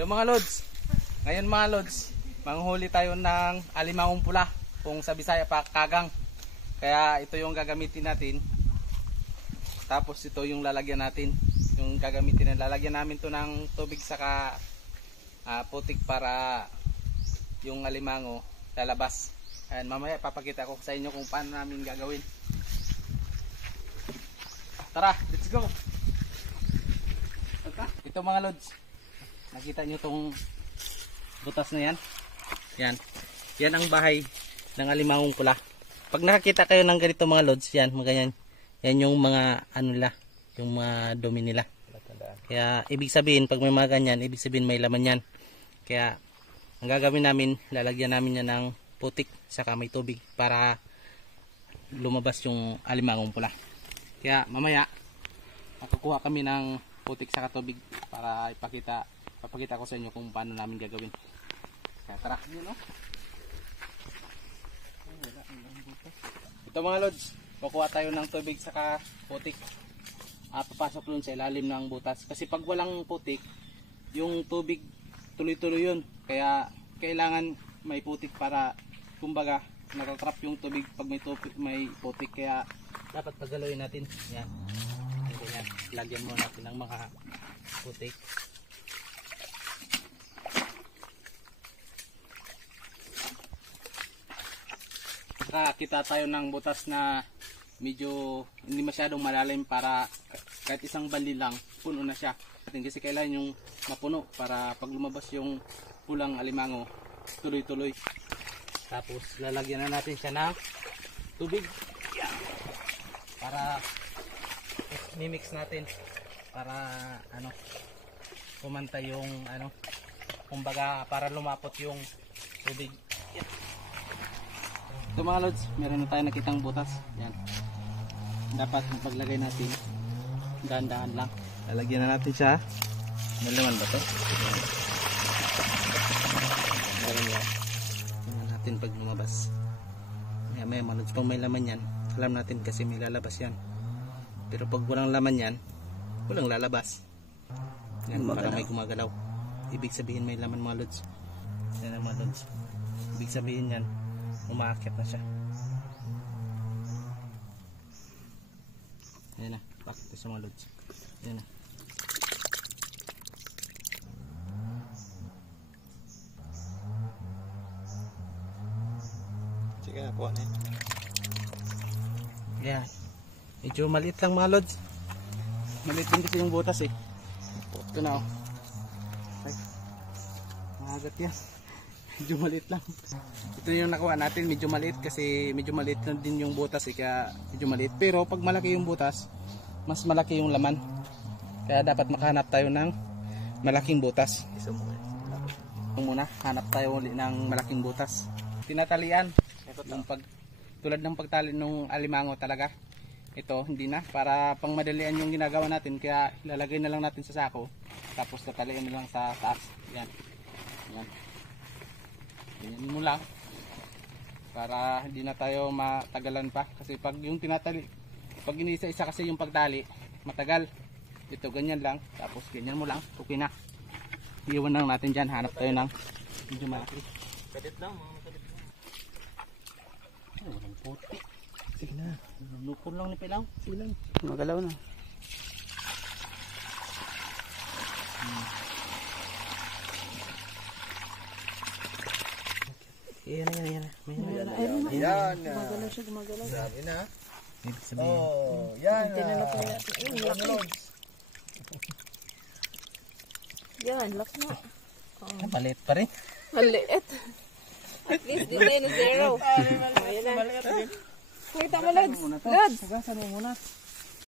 Yung mga lods, ngayon mga lods, manghuli tayo ng alimangong pula, kung sa Bisaya pa kagang. Kaya ito yung gagamitin natin. Tapos ito yung lalagyan natin. Yung gagamitin na lalagyan namin to ng tubig saka putik para yung alimango lalabas. Ayan, mamaya papakita ko sa inyo kung paano namin gagawin. Tara, let's go. Ito mga lods, nakita nyo tong butas na yan. Yan ang bahay ng alimangong pula. Pag nakakita kayo ng ganito mga lods, yan yung mga ano nila, yung mga dumi nila. Kaya ibig sabihin, pag may mga ganyan, ibig sabihin may laman yan. Kaya ang gagawin namin, lalagyan namin yan ng putik saka may tubig para lumabas yung alimangong pula. Kaya mamaya makukuha kami ng putik saka tubig para papakita ko sa inyo kung paano namin gagawin. Kaya tara, yun o. Ito mga lods, kukuha tayo ng tubig saka putik. Papasok dun sa ilalim ng butas. Kasi pag walang putik, yung tubig tuloy-tuloy yun. Kaya kailangan may putik para kumbaga nakatrap yung tubig pag may putik. Kaya dapat pagalawin natin. Yan. Yan. Lagyan mo natin ng mga putik. Kita tayo ng butas na medyo hindi masyadong malalim para kahit isang bali lang puno na siya. Kasi kailangan yung mapuno para pag lumabas yung pulang alimango tuloy-tuloy. Tapos lalagyan na natin siya ng tubig para mimix natin para pumantay yung kumbaga para lumapot yung tubig. Ito mga lods, meron na tayo nakitang butas. Yan. Dapat paglagay natin dahan-dahan lang. Lalagyan na natin siya. May laman ba ito? Meron yan. Tingnan natin pag lumabas. May mga lods, pag may laman yan, alam natin kasi may lalabas yan. Pero pag walang laman yan, walang lalabas. Yan, para may gumagalaw. Ibig sabihin may laman mga lods. Yan ang mga lods. Ibig sabihin yan, umaakit na siya. Ayan na, pakit sa mga lods. Ayan na. Sige na, kuha na yan. Ayan. Medyo maliit lang mga lods. Maliit din kasi yung butas eh. Ito na oh. Ay, mahagat yan. Medyo maliit lang. Ito yung nakuha natin, medyo maliit kasi medyo maliit na din yung butas eh, kaya medyo maliit. Pero pag malaki yung butas, mas malaki yung laman. Kaya dapat makahanap tayo ng malaking butas. Ito muna, hanap tayo ulit ng malaking butas. Tinatalian. Yung tulad ng pagtali ng alimango talaga. Ito, hindi na. Para pang madalian yung ginagawa natin, kaya ilalagay na lang natin sa sako. Tapos tatalian na lang sa taas. Yan. Yan. Ganyan mo lang para hindi na tayo matagalan pa kasi pag yung tinatali, pag inisa-isa kasi yung pagtali matagal. Ito ganyan lang, tapos ganyan mo lang, okay na. Iwan lang natin dyan, hanap tayo ng medyo malaki. Kadit lang, kadit lang. Walang puti. Sige na, lupon lang ni Pilaw. Sige lang, magalaw na. Yan. Gumagalaw siya, gumagalaw. Grabe na. Oh, yan na. Yan, lock na. Maliit pa rin. Maliit. At least, di na yun zero. Ayan na. Pakita mo, Lods. Lods. Sagasan mo muna.